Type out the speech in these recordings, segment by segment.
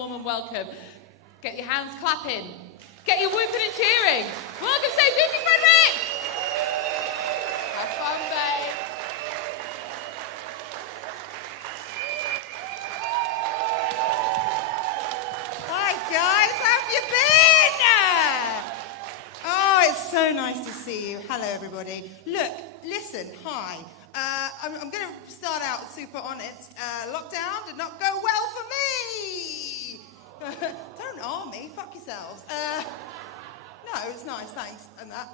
warm and welcome. Get your hands clapping. Get your whooping and cheering. Welcome, say Vicky Frederick! Have fun, babe. Hi, guys. How have you been? Oh, it's so nice to see you. Hello, everybody. Look, listen, hi. I'm going to start out super honest. Lockdown did not go well for me. Don't arm me. Fuck yourselves. No, it's nice, thanks. And that.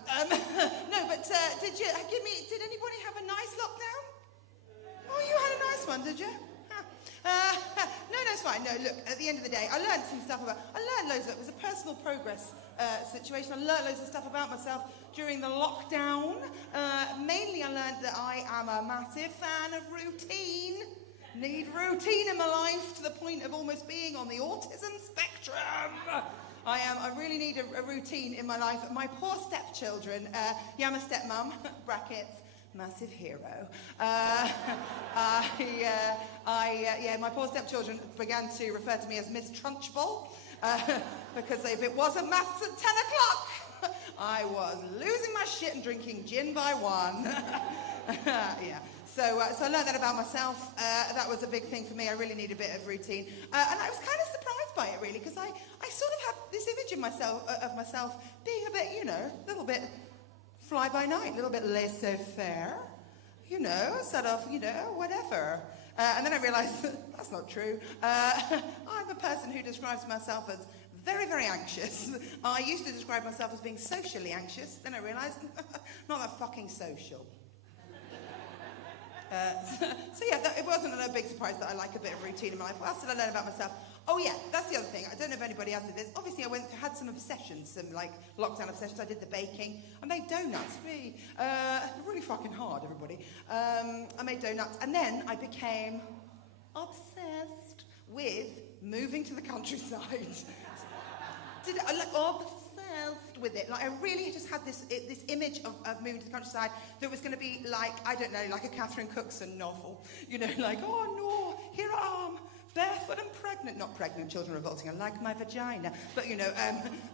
No, but did anybody have a nice lockdown? Oh, you had a nice one, did you? No, it's fine. No, look, at the end of the day, I learned some stuff I learned loads of it. It was a personal progress situation. I learned loads of stuff about myself during the lockdown. Mainly I learned that I am a massive fan of routine. Need routine in my life to the point of almost being on the autism spectrum. I really need a routine in my life. My poor stepchildren, I'm a stepmom, brackets, massive hero. My poor stepchildren began to refer to me as Miss Trunchbull, because if it wasn't maths at 10 o'clock, I was losing my shit and drinking gin by one. Yeah. So I learned that about myself. That was a big thing for me. I really need a bit of routine. And I was kind of surprised by it, really, because I sort of had this image of myself being a bit, a little bit fly-by-night, a little bit laissez-faire, sort of, whatever. And then I realized that's not true. I'm a person who describes myself as very, very anxious. I used to describe myself as being socially anxious. Then I realized, not that fucking social. It wasn't a big surprise that I like a bit of routine in my life. What else did I learn about myself? Oh yeah, that's the other thing. I don't know if anybody else did this. Obviously, I had some obsessions, some lockdown obsessions. I did the baking. I made donuts. Really fucking hard, everybody. I made donuts, and then I became obsessed with moving to the countryside. Obsessed with it. I really just had this image of moving to the countryside that was going to be like a Catherine Cookson novel. Oh no, here I am, barefoot and pregnant. Not pregnant, children revolting. I like my vagina. But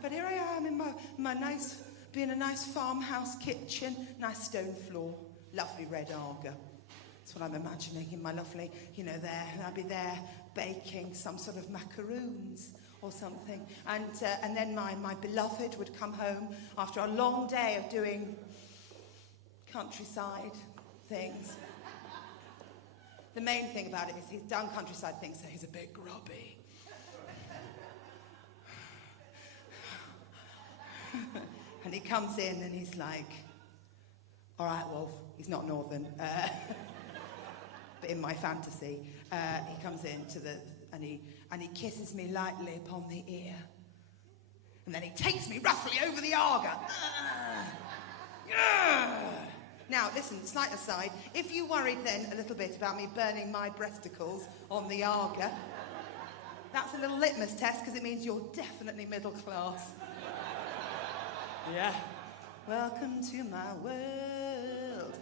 but here I am in my nice, being a nice farmhouse kitchen, nice stone floor, lovely red Arga. That's what I'm imagining in my lovely, there. And I'd be there baking some sort of macaroons or something. And then my beloved would come home after a long day of doing countryside things. The main thing about it is he's done countryside things, so he's a bit grubby. And he comes in and he's like, all right, Wolf, he's not northern, but in my fantasy, he comes in and he kisses me lightly upon the ear. And then he takes me roughly over the Arga. Now, listen, slight aside, if you worried then a little bit about me burning my breasticles on the Arga, that's a little litmus test, because it means you're definitely middle class. Yeah. Welcome to my world.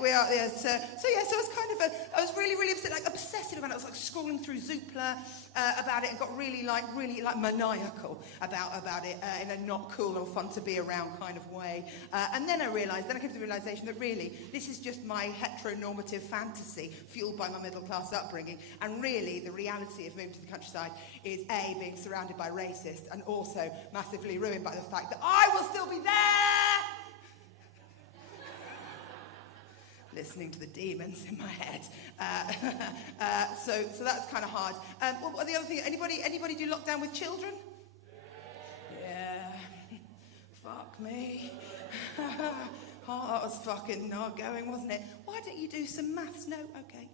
We are. Yeah, so I was I was really, really obsessive about it. I was scrolling through Zoopla about it and got really maniacal about it in a not cool or fun to be around kind of way. And then I came to the realization that really this is just my heteronormative fantasy fueled by my middle class upbringing. And really the reality of moving to the countryside is A, being surrounded by racists, and also massively ruined by the fact that I will still be there. Listening to the demons in my head. So that's kind of hard. What the other thing? Anybody do lockdown with children? Yeah. Fuck me. Oh, that was fucking not going, wasn't it? Why don't you do some maths? No? Okay.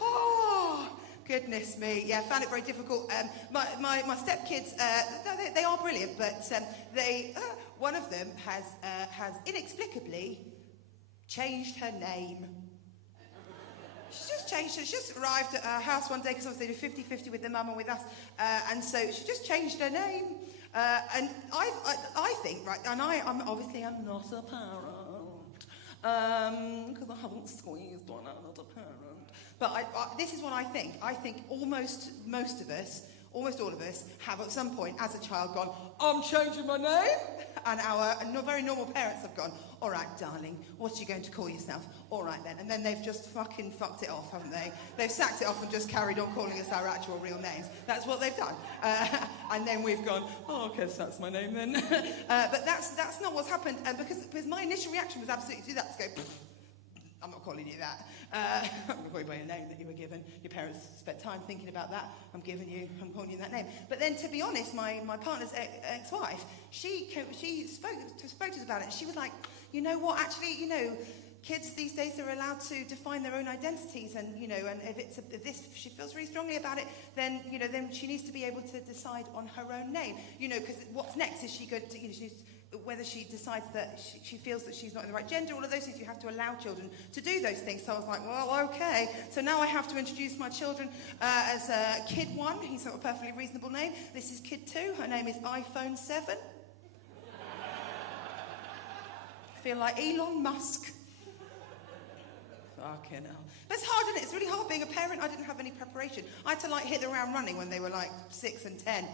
Oh, goodness me. Yeah, I found it very difficult. My stepkids, they are brilliant, but one of them has inexplicably changed her name. She's just changed it. She just arrived at our house one day because obviously they do 50-50 with their mum and with us. And so she just changed her name. And I think, right, and I'm not a parent. because I haven't squeezed on another parent. But this is what I think. I think almost all of us have at some point as a child gone, I'm changing my name. And our very normal parents have gone, all right, darling, what are you going to call yourself? All right then. And then they've just fucking fucked it off, haven't they? They've sacked it off and just carried on calling us our actual real names. That's what they've done. And then we've gone, oh, okay, so that's my name then. But that's not what's happened. Because my initial reaction was absolutely to do that, to go, I'm not calling you that. I'm going to call you by your name that you were given. Your parents spent time thinking about that. I'm calling you that name. But then, to be honest, my partner's ex-wife, she spoke to us about it. And she was like, you know what? Actually, kids these days are allowed to define their own identities, and and if she feels really strongly about it, then then she needs to be able to decide on her own name. Because what's next is she could whether she decides that she feels that she's not in the right gender, all of those things, you have to allow children to do those things. So I was like, well, okay. So now I have to introduce my children as Kid 1. He's got a perfectly reasonable name. This is Kid 2. Her name is iPhone 7. Feel like Elon Musk. Fucking hell. But it's hard, isn't it? It's really hard being a parent. I didn't have any preparation. I had to hit the ground running when they were 6 and 10.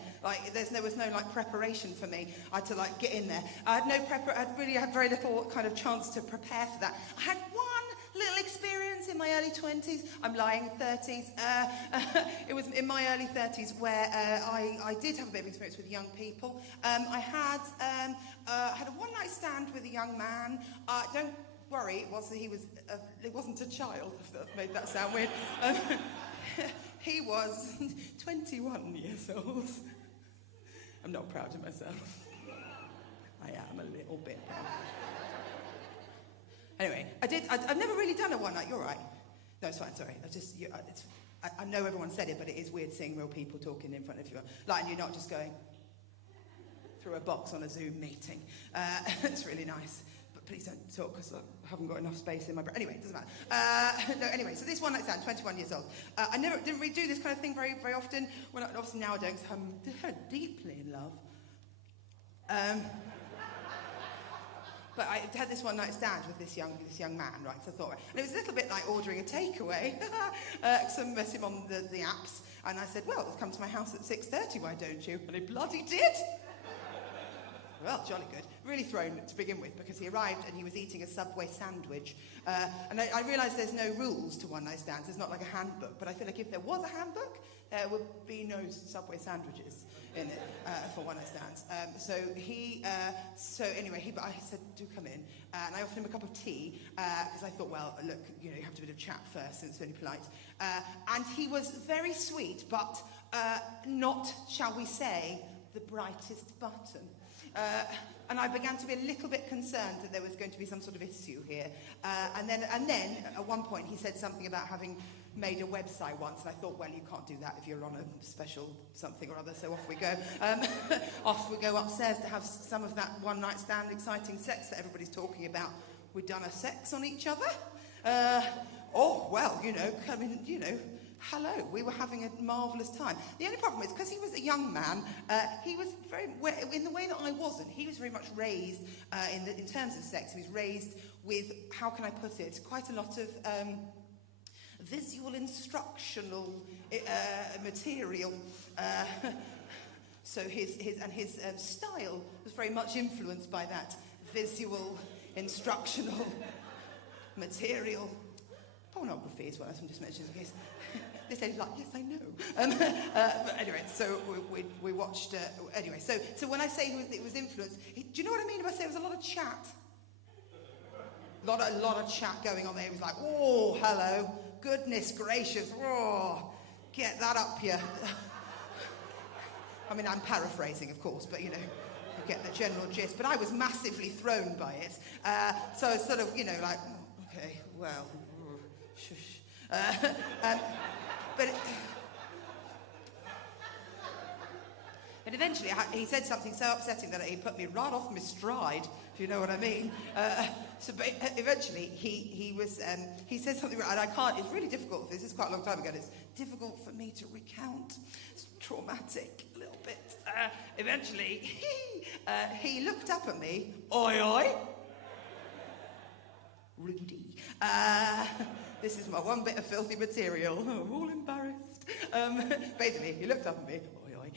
There was no preparation for me. I had to get in there. I had no I really had very little kind of chance to prepare for that. I had one little experience in my early 20s. I'm lying, 30s. It was in my early 30s where I did have a bit of experience with young people. I had a one-night stand with a young man. Don't worry, it wasn't a child, if that made that sound weird. He was 21 years old. I'm not proud of myself. I am a little bit. Anyway, I've never really done a one night. You're right. No, it's fine. Sorry. I know everyone said it, but it is weird seeing real people talking in front of you, and you're not just going through a box on a Zoom meeting. It's really nice. Please don't talk because I haven't got enough space in my brain. Anyway, it doesn't matter. No, anyway, so this one night stand, 21 years old. I didn't really do this kind of thing very, very often. Obviously now I don't, because I'm deeply in love. But I had this one night stand with this young man, right? So I thought, and it was a little bit like ordering a takeaway. So I met him on the apps, and I said, well, come to my house at 6:30, why don't you? And he bloody did. Well, jolly good. Really thrown to begin with, because he arrived and he was eating a Subway sandwich. And I realised there's no rules to one-night stands. There's not like a handbook. But I feel like if there was a handbook, there would be no Subway sandwiches in it for one-night stands. So anyway, I said, do come in. And I offered him a cup of tea, because I thought, well, look, you have to do a bit of chat first, and it's really polite. And he was very sweet, but not, shall we say, the brightest button. And I began to be a little bit concerned that there was going to be some sort of issue here. And then at one point he said something about having made a website once, and I thought, well, you can't do that if you're on a special something or other, so off we go. Off we go upstairs to have some of that one-night stand exciting sex that everybody's talking about. We'd done a sex on each other. Hello, we were having a marvellous time. The only problem is, because he was a young man, he was in the way that I wasn't. He was very much raised, in terms of sex, he was raised with, how can I put it, quite a lot of visual instructional material. So his style was very much influenced by that visual instructional material. Pornography as well, as I'm just mentioning in case. This lady's like, yes, I know. But anyway, so we watched. So when I say it was influenced, do you know what I mean if I say it was a lot of chat? A lot of chat going on there. It was like, oh, hello, goodness gracious, oh, get that up here. I mean, I'm paraphrasing, of course, but you get the general gist. But I was massively thrown by it. So I was sort of, like, okay, well, shush. But eventually he said something so upsetting that he put me right off my stride, if you know what I mean. But eventually he said something, and I can't, it's really difficult, this is quite a long time ago, and it's difficult for me to recount. It's traumatic, a little bit. Eventually he looked up at me, oi oi. This is my one bit of filthy material. I'm all embarrassed. Basically, he looked up at me, oi, oi,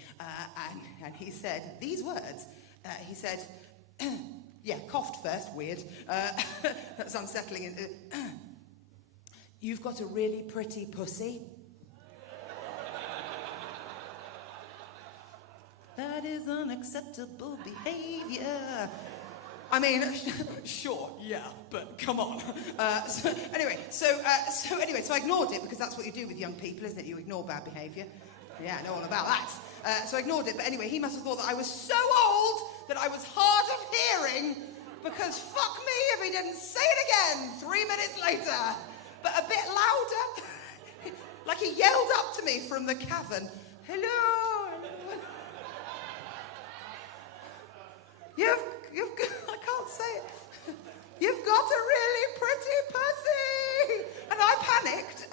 and he said these words. He said, yeah, coughed first, weird. That's unsettling. You've got a really pretty pussy. That is unacceptable behavior. I mean, sure, yeah, but come on. So I ignored it because that's what you do with young people, isn't it? You ignore bad behavior. Yeah, I know all about that. So I ignored it, but anyway, he must have thought that I was so old that I was hard of hearing, because fuck me if he didn't say it again 3 minutes later, but a bit louder. Like he yelled up to me from the cavern, hello. I can't say it. You've got a really pretty pussy. And I panicked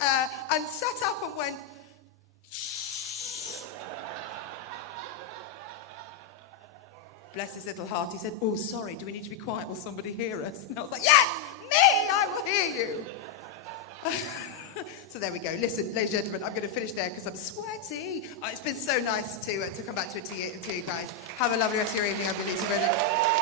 and sat up and went, shh. Bless his little heart. He said, oh, sorry, do we need to be quiet? Will somebody hear us? And I was like, yes, me, I will hear you. So there we go. Listen, ladies and gentlemen, I'm going to finish there because I'm sweaty. It's been so nice to come back to you guys. Have a lovely rest of your evening. I've been Frederick.